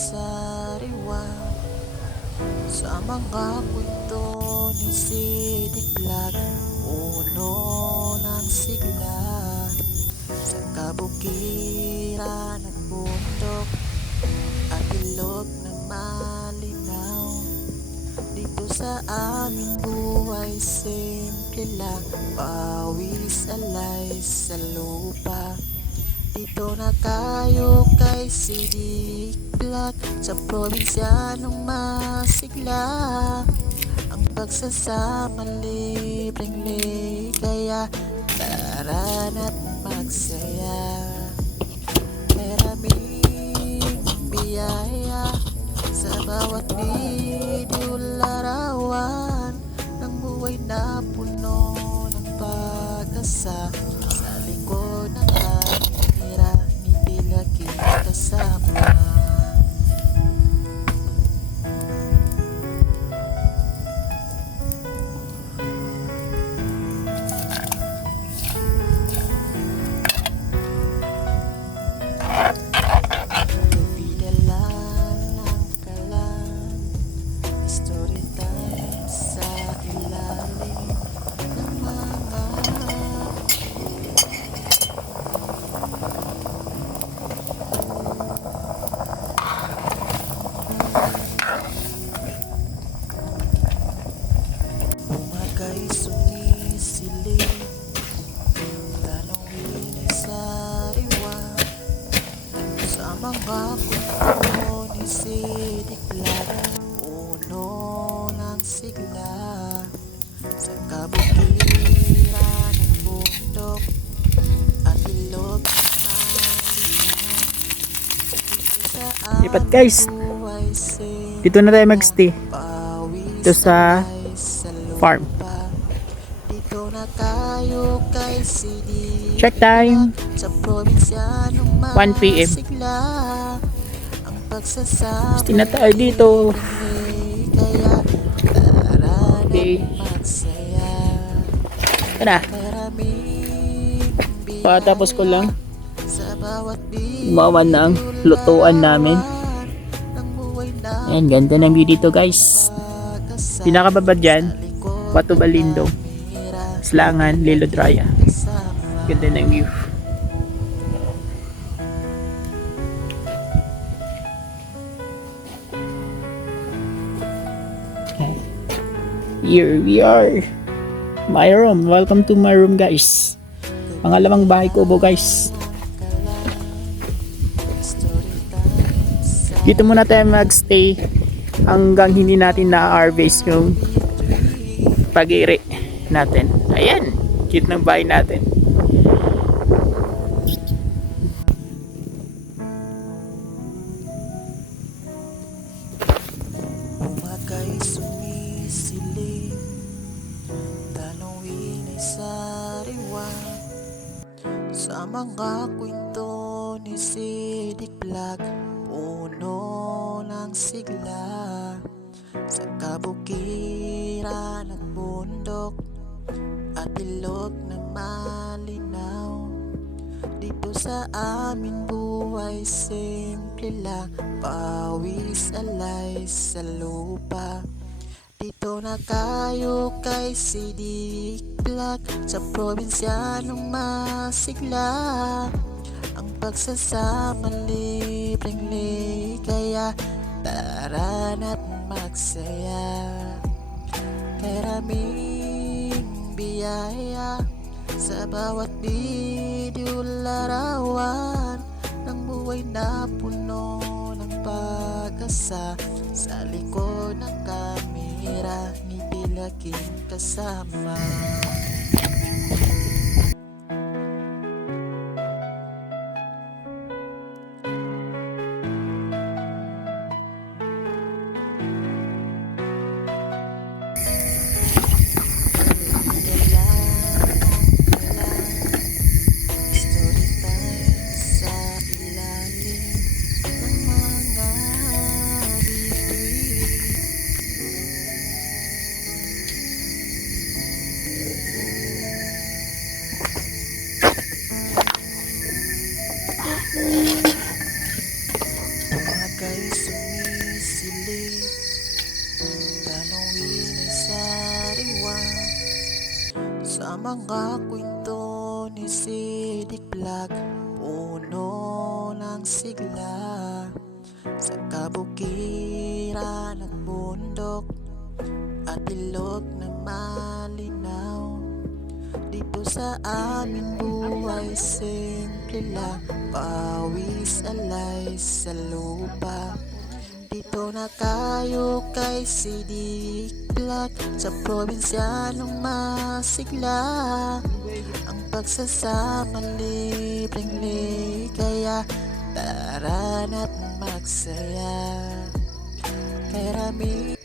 sariwa sa mga kwento ni Sidik Vlog. Uno ng sigla sa kabukiran at bundok at ilog na malinaw. Dito sa aming buhay simple lang, pawis alay sa lupa. Dito na tayo kay Sidik Vlog, sa probinsyanong masigla. Ang pagsasama libreng ligaya, tara na't magsaya. Maraming biyaya sa bawat video larawan ng buhay na puno ng pag-asa. Sa likod ng kamera, ngiti lagi kasama. Story time sa ilalim ng mga umagay sumisilip, tanongin ay sariwa sa mga kwento ni Sidik Vlog. Uno ng sigla sa kabukiran ng bundok at ilog na malinaw. Dito sa Lipat guys, buhay simple, dito na tayo magstay. pawis Ito sa alay sa farm. lupa. Dito na tayo kay Sidik Check time, sa probinsyanong 1 PM. masigla. Ang pagsasama Stay na tayo dito. kaya tara Okay. na't magsaya. Tara, Maraming patapos ko lang sa bawat video gumawa ng lutuan namin. ng buhay na Ayan, ganda ng view dito guys. pag-asa. Pinakababa dyan, Likod Pato Balindong, kamera, Slangan, Lilod Raya. kasama. Ganda ng view. Okay. Here we are. My room. Welcome to my room guys. Pangalawang bahay ko po guys. Dito muna tayo magstay hanggang hindi natin na-harvest yung pag-iri natin. Ayan, cute ng bahay natin. Umagay sumisilip, tanongin ay sariwa sa mga kwento ni Sidik Vlog. Puno ng sigla sa kabukiran at bundok at ilog na malinaw. Dito sa aming buhay simple lang, pawis alay sa lupa. Dito na tayo kay Sidik Vlog, sa probinsyanong masigla. Ang pagsasama libreng ligaya, tara na't magsaya. Maraming biyaya sa bawat video larawan ng buhay na puno ng pag-asa. Sa likod ng kamera, ngiti laging kasama. Story time sa ilalim ng mga bituin. mga kwento ni Sidik Vlog, puno ng sigla sa kabukiran at bundok at ilog na malinaw. Dito sa amin buhay simple lang, pawis alay sa lupa. Dito na kayo kay Sidik Vlog, sa probinsyanong masigla. Ang pagsasama libreng ligaya, tara na't magsaya. Kay Rami